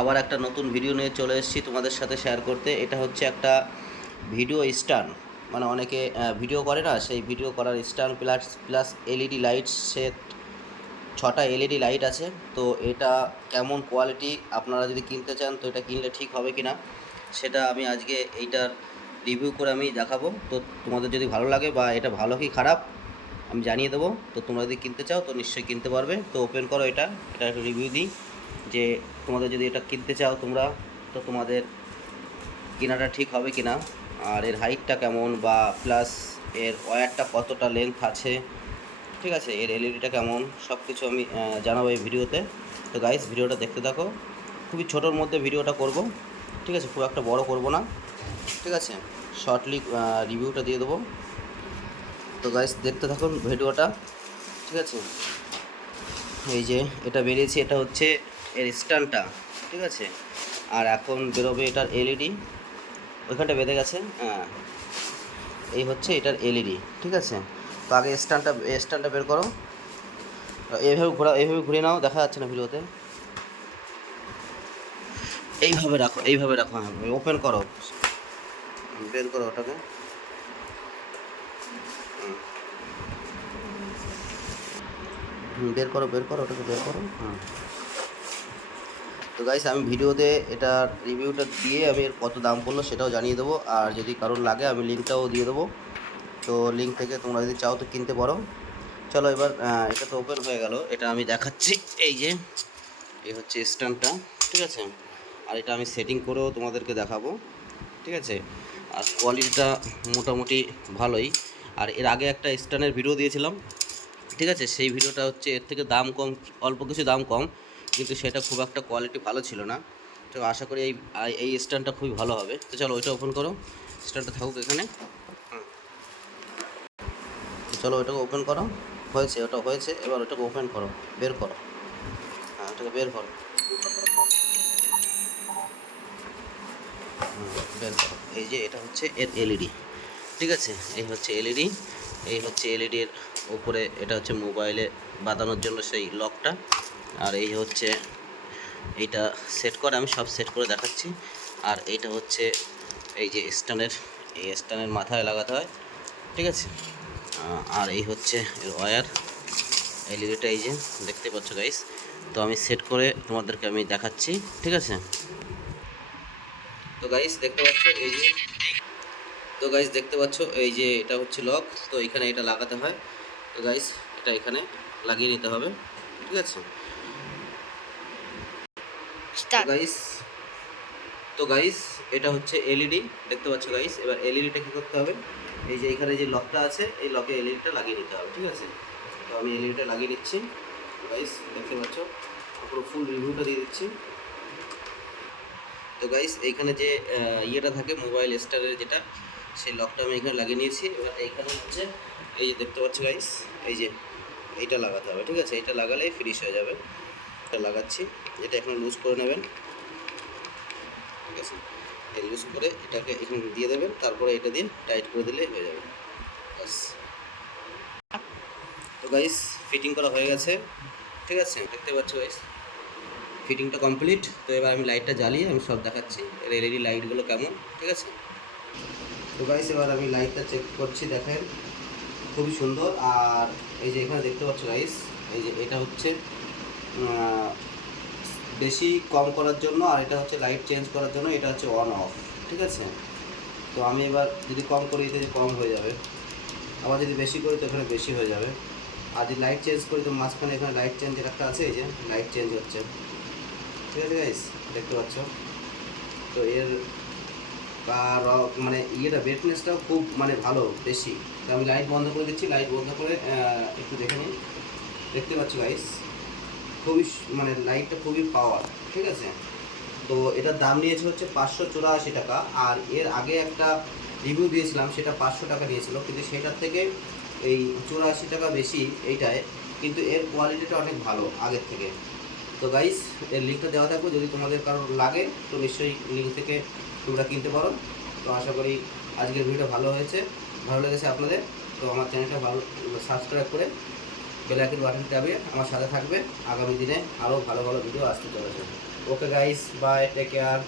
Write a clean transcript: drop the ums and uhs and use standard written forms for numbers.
আবার একটা নতুন ভিডিও নিয়ে চলে এসেছি তোমাদের সাথে শেয়ার করতে। এটা হচ্ছে একটা ভিডিও স্ট্যান্ড, মানে অনেকে ভিডিও করে না, সেই ভিডিও করার stand plus plus LED light set, 6টা এলইডি লাইট আছে। তো এটা কেমন কোয়ালিটি, আপনারা যদি কিনতে চান তো এটা কিনলে ঠিক হবে কি না সেটা আমি আজকে এইটার রিভিউ করে আমি দেখাবো। তো তোমাদের যদি ভালো লাগে বা এটা ভালো কি খারাপ আমি জানিয়ে দেবো। তো তোমরা যদি কিনতে চাও তো নিশ্চয়ই কিনতে পারবে। তো ওপেন করো, এটা একটা রিভিউ দিই যে তোমাদের যদি এটা কিনতে চাও তোমরা, তো তোমাদের কেনাটা ঠিক হবে কি না, আর এর হাইটটা কেমন, বা প্লাস এর ওয়্যারটা কতটা লেন্থ আছে, ঠিক আছে, এর এলইডিটা কেমন, সব কিছু আমি জানাবো এই ভিডিওতে। তো গাইস ভিডিওটা দেখতে থাকো। খুবই ছোটোর মধ্যে ভিডিওটা করব, ঠিক আছে, খুব একটা বড় করব না, ঠিক আছে, শর্টলি রিভিউটা দিয়ে দেবো। তো গাইস দেখতে থাকুন ভিডিওটা, ঠিক আছে। এই যে এটা বেরিয়েছে, এটা হচ্ছে এর স্ট্যান্ডটা, ঠিক আছে, আর এখন বেরোবে এটার এলইডি। ওইখানটা বেঁধে গেছে, হ্যাঁ, এই হচ্ছে এটার এলইডি, ঠিক আছে। তো আগে স্ট্যান্ডটা বের করো, এইভাবে ঘোরা, এইভাবে ঘুরিয়ে নাও, দেখা যাচ্ছে না ভিডিওতে। এইভাবে রাখো, হ্যাঁ, ওপেন করো, বের করো ওটাকে। বের করো ওটাকে, বের করো, হুম। তো গাইস আমি ভিডিওতে এটার রিভিউটা দিয়ে আমি এর কত দাম পড়লো সেটাও জানিয়ে দেবো, আর যদি কারোর লাগে আমি লিঙ্কটাও দিয়ে দেবো। তো লিঙ্ক থেকে তোমরা যদি চাও তো কিনতে পারো। চলো এবার এটা তো ওপেন হয়ে গেল, এটা আমি দেখাচ্ছি। এই যে এই হচ্ছে স্ট্যান্ডটা, ঠিক আছে, আর এটা আমি সেটিং করেও তোমাদেরকে দেখাবো, ঠিক আছে। আর কোয়ালিটিটা মোটামুটি ভালোই। আর এর আগে একটা স্ট্যান্ডের ভিডিও দিয়েছিলাম, ঠিক আছে, সেই ভিডিওটা হচ্ছে এর থেকে দাম কম, অল্প কিছু দাম কম, কিন্তু সেটা খুব একটা কোয়ালিটি ভালো ছিল না। তো আশা করি এই স্ট্যান্ডটা খুবই ভালো হবে। তো চলো ওইটা ওপেন করো, স্ট্যান্ডটা থাকুক এখানে। তো চলো ওইটাকে ওপেন করো, হয়েছে, ওটা হয়েছে, এবার ওটাকে ওপেন করো, বের করো, হ্যাঁ ওটাকে বের করো, বের করো। এই যে এটা হচ্ছে এর এলইডি, ঠিক আছে, এই হচ্ছে এলইডি, এই হচ্ছে এলইডির উপরে, এটা হচ্ছে মোবাইলে বাঁধানোর জন্য সেই লকটা, আর এই হচ্ছে এইটা সেট করে, আমি সব সেট করে দেখাচ্ছি। আর এইটা হচ্ছে এই যে স্ট্যান্ডের, এই স্ট্যান্ডের মাথায় লাগাতে হয়, ঠিক আছে। আর এই হচ্ছে এর ওয়্যার, এলইডিটা এই যে দেখতে পাচ্ছ গাইস। তো আমি সেট করে তোমাদেরকে আমি দেখাচ্ছি, ঠিক আছে। তো গাইস দেখতে পাচ্ছ এই যে, তো গাইস দেখতে পাচ্ছ এই যে এটা হচ্ছে লক, তো এখানে এটা লাগাতে হয়। তো গাইস এটা এখানে লাগিয়ে নিতে হবে, ঠিক আছে। তো গাইস, তো গাইস এটা হচ্ছে এলইডি, দেখতে পাচ্ছ গাইস। এবার এলইডিটা কী করতে হবে, এই যে এখানে যে লকটা আছে এই লকে এলইডিটা লাগিয়ে নিতে হবে, ঠিক আছে। তো আমি এলইডিটা লাগিয়ে নিচ্ছি, গাইস দেখতে পাচ্ছ, পুরো ফুল রিভিউটা দিয়ে দিচ্ছি। তো গাইস এইখানে যে ইয়েটা থাকে মোবাইল স্টারের যেটা, সেই লকটা আমি এখানে লাগিয়ে নিয়েছি। এবার এইখানে হচ্ছে এই যে দেখতে পাচ্ছ গাইস, এই যে এইটা লাগাতে হবে, ঠিক আছে, এইটা লাগালেই ফিনিশ হয়ে যাবে। এটা লাগাচ্ছি, এটা এখানে লুজ করে নেবেন, ঠিক আছে, এই লুজ করে এটাকে এখানে দিয়ে দেবেন, তারপরে এটা দিয়ে টাইট করে দিলেই হয়ে যাবে, ব্যাস। তো গাইস ফিটিং করা হয়ে গেছে, ঠিক আছে, দেখতে পাচ্ছ গাইস ফিটিংটা কমপ্লিট। তো এবার আমি লাইটটা জ্বালিয়ে আমি সব দেখাচ্ছি, এর এলইডি লাইটগুলো কেমন, ঠিক আছে। তো গাইস এবার আমি লাইটটা চেক করছি, দেখেন খুবই সুন্দর। আর এই যে এখানে দেখতে পাচ্ছ গাইস, এই যে এটা হচ্ছে বেশি কম করার জন্য, আর এটা হচ্ছে লাইট চেঞ্জ করার জন্য, এটা হচ্ছে অন অফ, ঠিক আছে। তো আমি এবার যদি কম করি এতে কম হয়ে যাবে, আবার যদি বেশি করি তো এখানে বেশি হয়ে যাবে। আর যদি লাইট চেঞ্জ করি তো মাঝখানে এখানে লাইট চেঞ্জের একটা আছে, এই যে লাইট চেঞ্জ হচ্ছে, ঠিক আছে গাইস দেখতে পাচ্ছ। তো এর মানে ইয়েটা ব্রাইটনেসটাও খুব মানে ভালো বেশি। তো আমি লাইট বন্ধ করে দিচ্ছি, লাইট বন্ধ করে একটু দেখে নিন, দেখতে পাচ্ছি গাইস খুবই মানে লাইটটা খুবই পাওয়ার, ঠিক আছে। তো এটার দাম নিয়েছে হচ্ছে 584 টাকা। আর এর আগে একটা রিভিউ দিয়েছিলাম সেটা 500 টাকা নিয়েছিল, কিন্তু সেটার থেকে এই 84 টাকা বেশি এইটায়, কিন্তু এর কোয়ালিটিটা অনেক ভালো আগের থেকে। তো গাইস এর লিঙ্কটা দেওয়া থাকবে, যদি তোমাদের কারোর লাগে তো নিশ্চয়ই লিঙ্ক থেকে তোমরা কিনতে পারো। তো আশা করি আজকের ভিডিও ভালো হয়েছে, ভালো লেগেছে আপনাদের। তো আমার চ্যানেলটা ভালো সাবস্ক্রাইব করে বেল আইকন বাটন চাপিয়ে আমার সাথে থাকবে, আগামী দিনে আরও ভালো ভালো ভিডিও আসতে চলেছে। Okay guys, bye, take care.